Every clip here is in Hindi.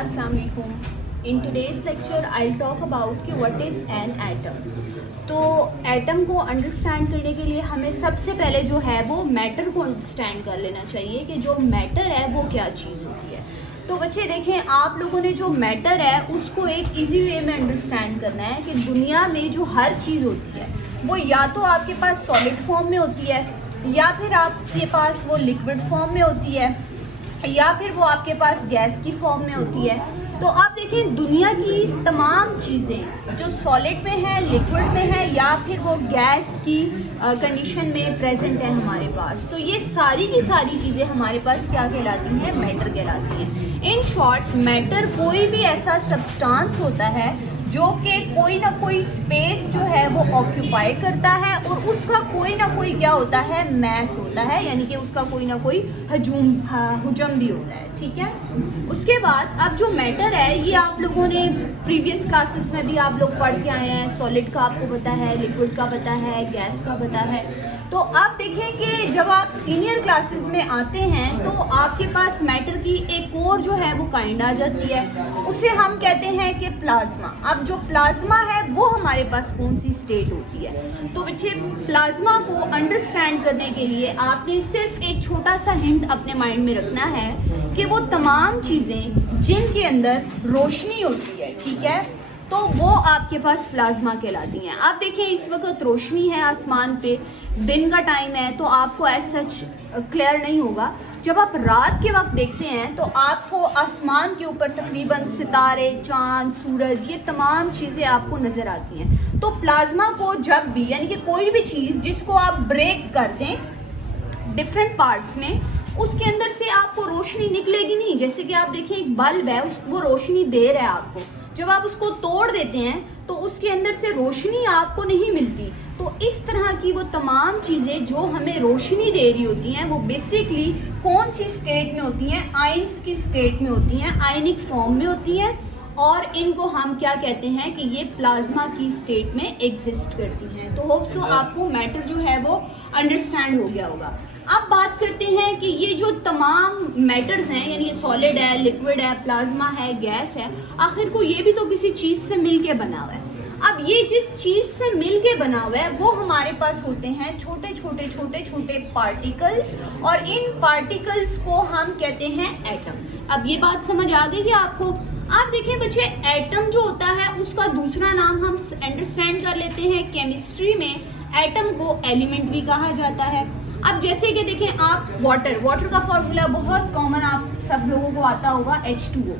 अस्सलाम वालेकुम। In today's lecture I will talk about कि व्हाट इज़ एन एटम। तो एटम को अंडरस्टैंड करने के लिए हमें सबसे पहले जो है वो मैटर को अंडरस्टैंड कर लेना चाहिए कि जो मैटर है वो क्या चीज़ होती है। तो बच्चे देखें, आप लोगों ने जो मैटर है उसको एक इजी वे में अंडरस्टैंड करना है कि दुनिया में जो हर चीज़ होती है वो या तो आपके पास सॉलिड फॉर्म में होती है, या फिर आपके पास वो लिक्विड फॉर्म में होती है, या फिर वो आपके पास गैस की फॉर्म में होती है। तो आप देखें, दुनिया की तमाम चीज़ें जो सॉलिड में है, लिक्विड में है, या फिर वो गैस की कंडीशन में प्रेजेंट है हमारे पास, तो ये सारी की सारी चीज़ें हमारे पास क्या कहलाती हैं? मैटर कहलाती हैं। इन शॉर्ट, मैटर कोई भी ऐसा सब्सटेंस होता है जो कि कोई ना कोई स्पेस जो है वो ऑक्यूपाई करता है, और उसका कोई ना कोई क्या होता है? मैस होता है, यानी कि उसका कोई ना कोई हुजम भी होता है। ठीक है, उसके बाद अब जो मैटर है ये आप लोगों ने प्रीवियस क्लासेस में भी आप लोग पढ़ के आए हैं। सॉलिड का आपको पता है, लिक्विड का पता है, गैस का पता है। तो आप देखें कि जब आप सीनियर क्लासेस में आते हैं तो आपके पास मैटर की एक और जो है वो काइंड आ जाती है, उसे हम कहते हैं कि प्लाज्मा। अब जो प्लाज्मा है वो हमारे पास कौन सी स्टेट होती है? तो बच्चे, प्लाज्मा को अंडरस्टैंड करने के लिए आपने सिर्फ एक छोटा सा हिंट अपने माइंड में रखना है कि वो तमाम चीज़ें जिनके अंदर रोशनी होती है, ठीक है, तो वो आपके पास प्लाज्मा कहलाती हैं। आप देखें, इस वक्त रोशनी है आसमान पे, दिन का टाइम है, तो आपको एज सच क्लियर नहीं होगा। जब आप रात के वक्त देखते हैं तो आपको आसमान के ऊपर तकरीबन सितारे, चांद, सूरज, ये तमाम चीज़ें आपको नज़र आती हैं। तो प्लाज्मा को जब भी, यानी कि कोई भी चीज़ जिसको आप ब्रेक कर दें डिफरेंट पार्ट्स में, उसके अंदर से आपको रोशनी निकलेगी नहीं। जैसे कि आप देखें, एक बल्ब है, वो रोशनी दे रहा है आपको, जब आप उसको तोड़ देते हैं तो उसके अंदर से रोशनी आपको नहीं मिलती। तो इस तरह की वो तमाम चीज़ें जो हमें रोशनी दे रही होती हैं वो बेसिकली कौन सी स्टेट में होती हैं? आयंस की स्टेट में होती हैं, आयनिक फॉर्म में होती हैं, और इनको हम क्या कहते हैं कि ये प्लाज्मा की स्टेट में एग्जिस्ट करती हैं। तो होप सो आपको मैटर जो है वो अंडरस्टैंड हो गया होगा। अब बात करते हैं कि ये जो तमाम मैटर्स हैं, यानी सॉलिड है, लिक्विड है, प्लाज्मा है, गैस है, आखिर को ये भी तो किसी चीज़ से मिलके बना हुआ है। अब ये जिस चीज़ से मिलके बना हुआ है वो हमारे पास होते हैं छोटे छोटे पार्टिकल्स, और इन पार्टिकल्स को हम कहते हैं एटम्स। अब ये बात समझ आ गई है आपको? आप देखें बच्चे, एटम जो होता है उसका दूसरा नाम हम अंडरस्टैंड कर लेते हैं केमिस्ट्री में, एटम को एलिमेंट भी कहा जाता है। अब जैसे कि देखें आप, वाटर का फॉर्मूला बहुत कॉमन आप सब लोगों को आता होगा, H2O।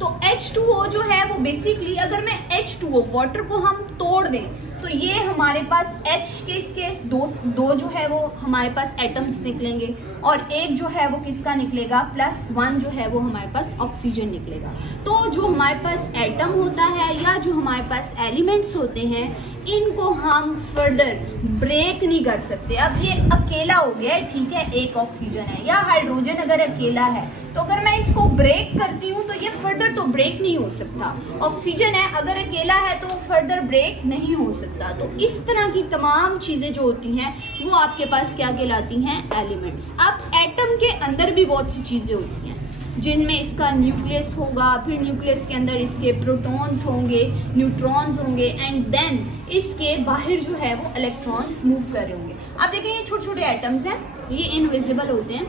तो H2O जो है वो बेसिकली, अगर मैं H2O वाटर को हम तोड़ दें तो ये हमारे पास H के इसके दो जो है वो हमारे पास एटम्स निकलेंगे, और एक जो है वो किसका निकलेगा? +1 जो है वो हमारे पास ऑक्सीजन निकलेगा। तो जो हमारे पास एटम होता है या जो हमारे पास एलिमेंट्स होते हैं, इनको हम फर्दर ब्रेक नहीं कर सकते। अब ये अकेला हो गया है, ठीक है, एक ऑक्सीजन है, या हाइड्रोजन अगर अकेला है, तो अगर मैं इसको ब्रेक करती हूँ तो ये फर्दर तो ब्रेक नहीं हो सकता। ऑक्सीजन है, अगर अकेला है तो फर्दर ब्रेक नहीं हो सकता। तो इस तरह की तमाम चीज़ें जो होती हैं वो आपके पास क्या कहलाती हैं? एलिमेंट्स। अब एटम के अंदर भी बहुत सी चीज़ें होती हैं जिनमें इसका न्यूक्लियस होगा, फिर न्यूक्लियस के अंदर इसके प्रोटॉन्स होंगे, न्यूट्रॉन्स होंगे, एंड देन इसके बाहर जो है वो इलेक्ट्रॉन्स मूव कर रहे होंगे। अब देखें, ये छोटे छोटे एटम्स हैं, ये इनविजिबल होते हैं।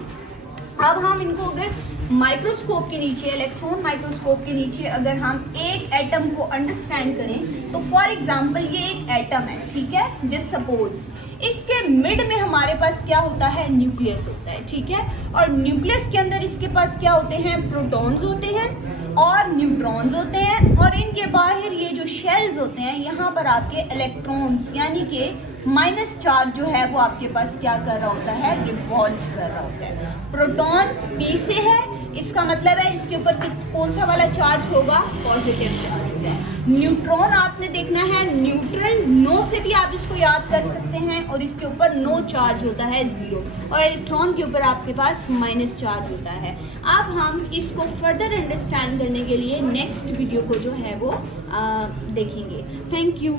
अब हम इनको अगर माइक्रोस्कोप के नीचे, इलेक्ट्रॉन माइक्रोस्कोप के नीचे अगर हम एक एटम को अंडरस्टैंड करें, तो फॉर एग्जांपल ये एक एटम है, ठीक है, जस्ट सपोज इसके मिड में हमारे पास क्या होता है? न्यूक्लियस होता है, ठीक है, और न्यूक्लियस के अंदर इसके पास क्या होते हैं? प्रोटॉन्स होते हैं और न्यूट्रॉन्स होते हैं, और इनके बाहर ये जो शेल्स होते हैं, यहाँ पर आपके इलेक्ट्रॉन्स यानी कि माइनस चार्ज जो है वो आपके पास क्या कर रहा होता है? रिवॉल्व कर रहा होता है। प्रोटॉन P से है, इसका मतलब है इसके ऊपर कौन सा वाला चार्ज होगा? पॉजिटिव चार्ज होता है। न्यूट्रॉन आपने देखना है न्यूट्रल, नो से भी आप इसको याद कर सकते हैं, और इसके ऊपर नो चार्ज होता है, 0, और इलेक्ट्रॉन के ऊपर आपके पास माइनस चार्ज होता है। अब हम इसको फर्दर अंडरस्टैंड करने के लिए नेक्स्ट वीडियो को जो है वो देखेंगे। Thank you.